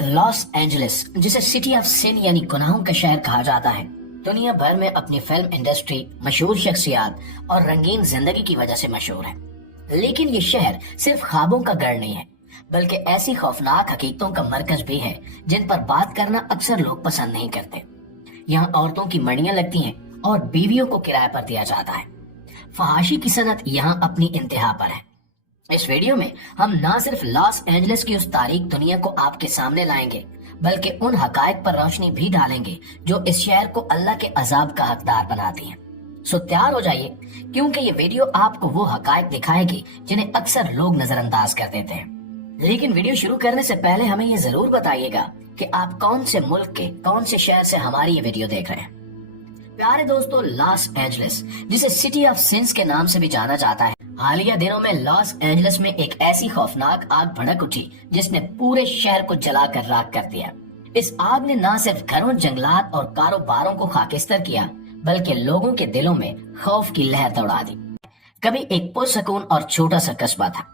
Los Angeles, जिसे city of sin यानी गुनाहों का शहर कहा जाता है, दुनिया भर में अपनी फिल्म इंडस्ट्री, मशहूर शख्सियात और रंगीन जिंदगी की वजह से मशहूर है। लेकिन ये शहर सिर्फ ख्वाबों का गढ़ नहीं है, बल्कि ऐसी खौफनाक हकीकतों का मरकज भी है जिन पर बात करना अक्सर लोग पसंद नहीं करते। यहाँ औरतों की मड़ियां लगती हैं और बीवियों को किराए पर दिया जाता है। फहाशी की सनत यहाँ अपनी इंतहा पर है। इस वीडियो में हम न सिर्फ लॉस एंजलिस की उस तारीख दुनिया को आपके सामने लाएंगे, बल्कि उन हकायक पर रोशनी भी डालेंगे जो इस शहर को अल्लाह के अजाब का हकदार बनाती हैं। सो तैयार हो जाइए, क्योंकि ये वीडियो आपको वो हकायक दिखाएगी जिन्हें अक्सर लोग नजरअंदाज कर देते हैं। लेकिन वीडियो शुरू करने से पहले हमें ये जरूर बताइएगा कि आप कौन से मुल्क के कौन से शहर से हमारी ये वीडियो देख रहे हैं। प्यारे दोस्तों, लॉस एंजलिस, जिसे सिटी ऑफ सिंस के नाम से भी जाना जाता है, हालिया दिनों में लॉस एंजलिस में एक ऐसी खौफनाक आग भड़क उठी जिसने पूरे शहर को जलाकर राख कर दिया। इस आग ने न सिर्फ घरों, जंगलात और कारोबारों को खाकिस्तर किया, बल्कि लोगों के दिलों में खौफ की लहर दौड़ा दी। कभी एक पुरसकून और छोटा सा कस्बा था।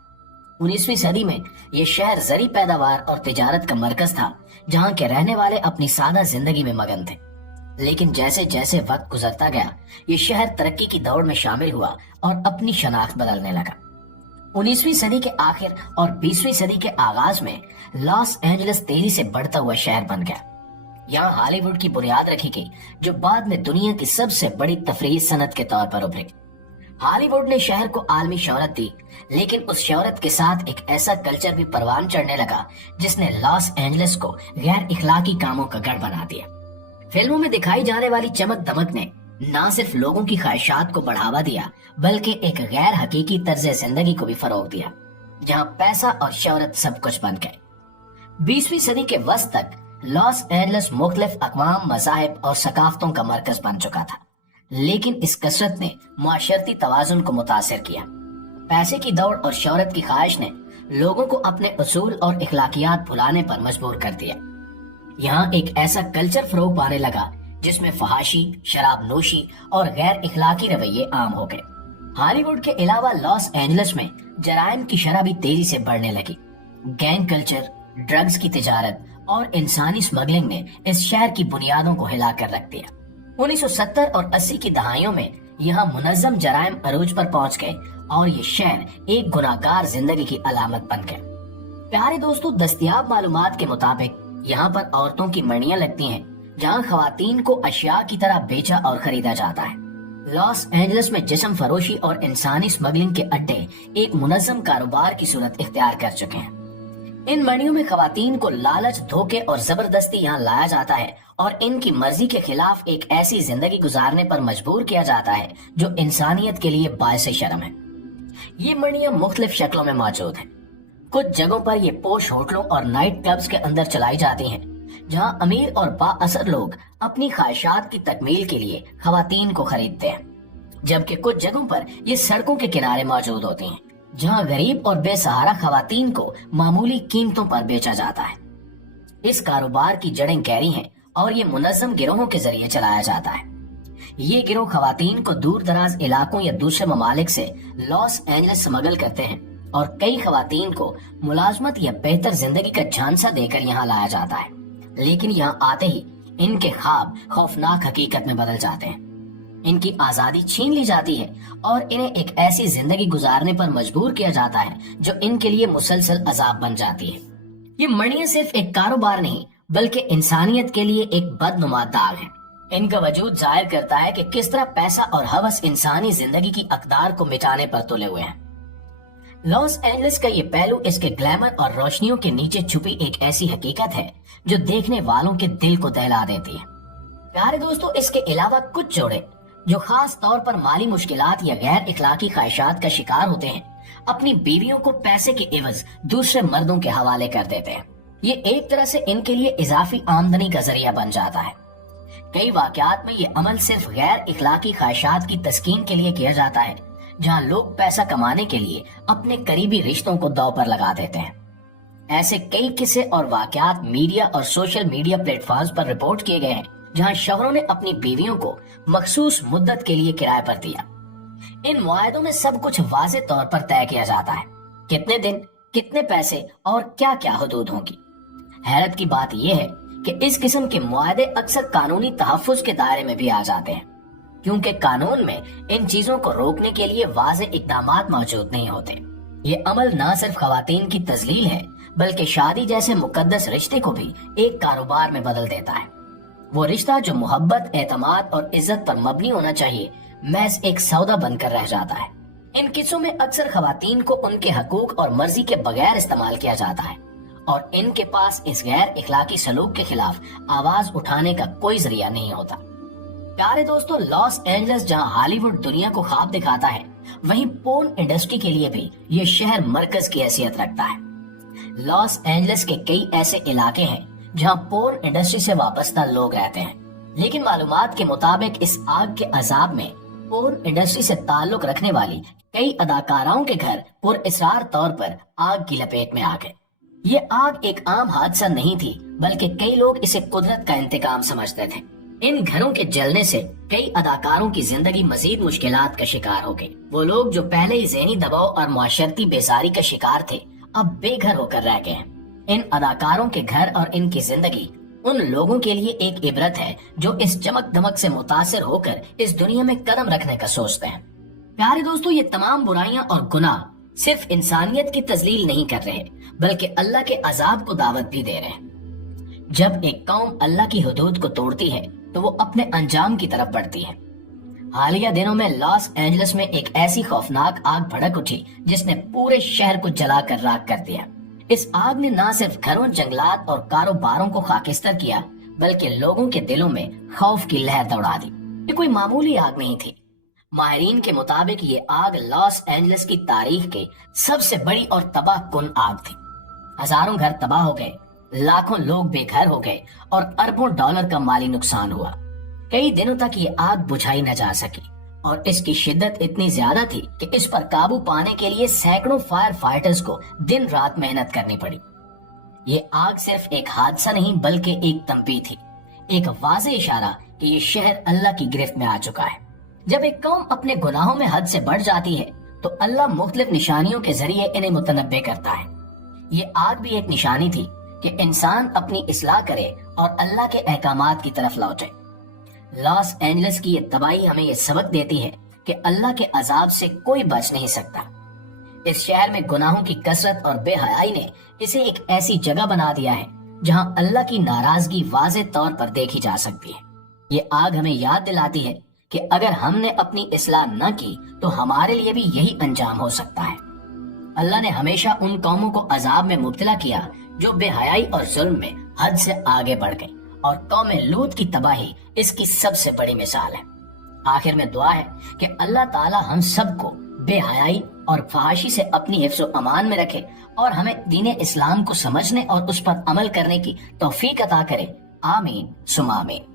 19वीं सदी में यह शहर जरी पैदावार और तिजारत का मरकज था, जहाँ के रहने वाले अपनी सादा जिंदगी में मगन थे। लेकिन जैसे जैसे वक्त गुजरता गया, ये शहर तरक्की की दौड़ में शामिल हुआ और अपनी शनाख्त बदलने लगा। 19वीं सदी के आखिर और 20वीं सदी के आगाज में लॉस एंजलिस तेजी से बढ़ता हुआ शहर बन गया। यहाँ हॉलीवुड की बुनियाद रखी गई, जो बाद में दुनिया की सबसे बड़ी तफरीही सनत के तौर पर उभरी। हॉलीवुड ने शहर को आलमी शोहरत दी, लेकिन उस शोहरत के साथ एक ऐसा कल्चर भी परवान चढ़ने लगा जिसने लॉस एंजलिस को गैर इखलाकी कामों का गढ़ बना दिया। फिल्मों में दिखाई जाने वाली चमक दमक ने न सिर्फ लोगों की ख्वाहिशात को बढ़ावा दिया, बल्कि एक गैर हकीकी तर्ज जिंदगी को भी फरोग दिया, जहां पैसा और शोहरत सब कुछ बन गए। 20वीं सदी के वस्त तक लॉस एंजलिस मुख्तलिफ अक़वाम, मज़ाहिब और सकाफतों का मरकज बन चुका था। लेकिन इस कसरत ने मुआशरती तवाज़ुन को मुतासिर किया। पैसे की दौड़ और शोहरत की ख्वाहिश ने लोगों को अपने उसूल और इखलाकियात भुलाने पर मजबूर कर दिया। यहाँ एक ऐसा कल्चर फरोग पाने लगा जिसमें फहाशी, शराब नोशी और गैर इखलाकी रवैये आम हो गए। हॉलीवुड के अलावा लॉस एंजलिस में जराइम की शरह भी तेजी से बढ़ने लगी। गैंग कल्चर, ड्रग्स की तिजारत और इंसानी स्मगलिंग ने इस शहर की बुनियादों को हिलाकर रख दिया। 1970 और 80 की दहाइयों में यहाँ मुनज़्ज़म जराइम अरूज पर पहुंच गए और ये शहर एक गुनाहगार जिंदगी की अलामत बन गया। प्यारे दोस्तों, दस्तयाब मालूमात के मुताबिक यहाँ पर औरतों की मड़ियां लगती हैं, जहाँ खवातीन को अशिया की तरह बेचा और खरीदा जाता है। लॉस एंजलिस में जिस्म फरोशी और इंसानी स्मगलिंग के अड्डे एक मुनज़्ज़म कारोबार की सूरत इख्तियार कर चुके हैं। इन मड़ियों में खवातीन को लालच, धोखे और जबरदस्ती यहाँ लाया जाता है और इनकी मर्जी के खिलाफ एक ऐसी जिंदगी गुजारने पर मजबूर किया जाता है जो इंसानियत के लिए बायसे शर्म है। ये मड़ियां मुख्तलिफ शक्लों में मौजूद हैं। कुछ जगहों पर ये पोश होटलों और नाइट क्लब्स के अंदर चलाई जाती हैं, जहां अमीर और बाअसर लोग अपनी ख्वाहिशात की तकमील के लिए खवातीन को खरीदते हैं, जबकि कुछ जगहों पर ये सड़कों के किनारे मौजूद होती हैं, जहां गरीब और बेसहारा खवातीन को मामूली कीमतों पर बेचा जाता है। इस कारोबार की जड़ें गहरी हैं और ये मुनज़्ज़म गिरोहों के जरिए चलाया जाता है। ये गिरोह खवातीन को दूर दराज इलाकों या दूसरे ममालिक से लॉस एंजलिस स्मगल करते हैं और कई खवातीन को मुलाजमत या बेहतर जिंदगी का झांसा देकर यहाँ लाया जाता है। लेकिन यहाँ आते ही इनके ख्वाब खौफनाक हकीकत में बदल जाते हैं। इनकी आजादी छीन ली जाती है और इन्हें एक ऐसी जिंदगी गुजारने पर मजबूर किया जाता है जो इनके लिए मुसलसल अजाब बन जाती है। ये मड़ियां सिर्फ एक कारोबार नहीं, बल्कि इंसानियत के लिए एक बदनुमा दाग है। इनका वजूद जाहिर करता है कि किस तरह पैसा और हवस इंसानी जिंदगी की अकदार को मिटाने पर तुले हुए हैं। लॉस एंजलिस का ये पहलू इसके ग्लैमर और रोशनियों के नीचे छुपी एक ऐसी हकीकत है जो देखने वालों के दिल को दहला देती है। प्यारे दोस्तों, इसके अलावा कुछ जोड़े जो खास तौर पर माली मुश्किलात या गैर इखलाकी ख्वाहिशात का शिकार होते हैं, अपनी बीवियों को पैसे के एवज दूसरे मर्दों के हवाले कर देते हैं। ये एक तरह से इनके लिए इजाफी आमदनी का जरिया बन जाता है। कई वाकयात में ये अमल सिर्फ गैर इखलाकी ख्वाहिशात की तस्कीन के लिए किया जाता है, जहाँ लोग पैसा कमाने के लिए अपने करीबी रिश्तों को दांव पर लगा देते हैं। ऐसे कई किस्से और वाकयात मीडिया और सोशल मीडिया प्लेटफॉर्म्स पर रिपोर्ट किए गए हैं, जहां शोहरों ने अपनी बीवियों को मखसूस मुद्दत के लिए किराए पर दिया। इन मुआहदों में सब कुछ वाज़े तौर पर तय किया जाता है, कितने दिन, कितने पैसे और क्या क्या हदूद होंगी। حیرت کی بات یہ ہے کہ اس قسم کے معاہدے اکثر قانونی تحفظ کے دائرے میں بھی آ جاتے ہیں، کیونکہ قانون میں ان چیزوں کو روکنے کے لیے واضح اقدامات موجود نہیں ہوتے۔ یہ عمل نہ صرف خواتین کی تذلیل ہے بلکہ شادی جیسے مقدس رشتے کو بھی ایک کاروبار میں بدل دیتا ہے۔ وہ رشتہ جو محبت، اعتماد اور عزت پر مبنی ہونا چاہیے محض ایک سودا بن کر رہ جاتا ہے۔ ان قصوں میں اکثر خواتین کو ان کے حقوق اور مرضی کے بغیر استعمال کیا جاتا ہے اور ان کے پاس اس غیر اخلاقی سلوک کے خلاف آواز اٹھانے کا کوئی ذریعہ نہیں ہوتا۔ پیارے دوستو، لاس اینجلس جہاں ہالی ووڈ دنیا کو خواب دکھاتا ہے، وہیں پورن انڈسٹری کے لیے بھی یہ شہر مرکز کی حیثیت رکھتا ہے۔ لاس اینجلس کے کئی ایسے علاقے ہیں جہاں پورن انڈسٹری سے وابستہ لوگ رہتے ہیں، لیکن معلومات کے مطابق اس آگ کے عذاب میں پورن انڈسٹری سے تعلق رکھنے والی کئی اداکاراؤں کے گھر پر اصرار طور پر آگ کی لپیٹ میں آ گئے۔ یہ آگ ایک عام حادثہ نہیں تھی بلکہ کئی لوگ اسے قدرت کا انتقام سمجھتے تھے۔ ان گھروں کے جلنے سے کئی اداکاروں کی زندگی مزید مشکلات کا شکار ہو گئی۔ وہ لوگ جو پہلے ہی ذہنی دباؤ اور معاشرتی بیزاری کا شکار تھے اب بے گھر ہو کر رہ گئے ہیں۔ ان اداکاروں کے گھر اور ان کی زندگی ان لوگوں کے لیے ایک عبرت ہے جو اس چمک دمک سے متاثر ہو کر اس دنیا میں قدم رکھنے کا سوچتے ہیں۔ پیارے دوستو، یہ تمام برائیاں اور گناہ صرف انسانیت کی تذلیل نہیں کر رہے بلکہ اللہ کے عذاب کو دعوت بھی دے رہے ہیں۔ جب ایک قوم اللہ کی حدود کو توڑتی ہے تو وہ اپنے انجام کی طرف بڑھتی ہے۔ حالیہ دنوں میں لاس اینجلس میں ایک ایسی خوفناک آگ بھڑک اٹھی جس نے پورے شہر کو جلا کر راکھ کر دیا۔ اس آگ نے نہ صرف گھروں، جنگلات اور کاروباروں کو خاکستر کیا بلکہ لوگوں کے دلوں میں خوف کی لہر دوڑا دی۔ یہ کوئی معمولی آگ نہیں تھی۔ ماہرین کے مطابق یہ آگ لاس اینجلس کی تاریخ کے سب سے بڑی اور تباہ کن آگ تھی۔ ہزاروں گھر تباہ ہو گئے، لاکھوں لوگ بے گھر ہو گئے اور اربوں ڈالر کا مالی نقصان ہوا۔ کئی دنوں تک یہ آگ بجھائی نہ جا سکی اور اس کی شدت اتنی زیادہ تھی کہ اس پر قابو پانے کے لیے سینکڑوں فائر فائٹرز کو دن رات محنت کرنی پڑی۔ یہ آگ صرف ایک حادثہ نہیں بلکہ ایک تنبیہ تھی، ایک واضح اشارہ کہ یہ شہر اللہ کی گرفت میں آ چکا ہے۔ جب ایک قوم اپنے گناہوں میں حد سے بڑھ جاتی ہے تو اللہ مختلف نشانیوں کے ذریعے انہیں متنبع کرتا ہے۔ یہ آگ بھی ایک نشانی تھی کہ انسان اپنی اصلاح کرے اور اللہ کے احکامات کی طرف لوٹے۔ لاس اینجلس کی یہ تباہی ہمیں یہ سبق دیتی ہے کہ اللہ کے عذاب سے کوئی بچ نہیں سکتا۔ اس شہر میں گناہوں کی کثرت اور بے حیائی نے اسے ایک ایسی جگہ بنا دیا ہے جہاں اللہ کی ناراضگی واضح طور پر دیکھی جا سکتی ہے۔ یہ آگ ہمیں یاد دلاتی ہے کہ اگر ہم نے اپنی اصلاح نہ کی تو ہمارے لیے بھی یہی انجام ہو سکتا ہے۔ اللہ نے ہمیشہ ان قوموں کو عذاب میں مبتلا کیا جو بے حیائی اور ظلم میں حد سے آگے بڑھ گئی، اور قوم لوط کی تباہی اس کی سب سے بڑی مثال ہے۔ آخر میں دعا ہے کہ اللہ تعالی ہم سب کو بے حیائی اور فحاشی سے اپنی حفظ و امان میں رکھے اور ہمیں دین اسلام کو سمجھنے اور اس پر عمل کرنے کی توفیق عطا کرے۔ آمین ثم آمین۔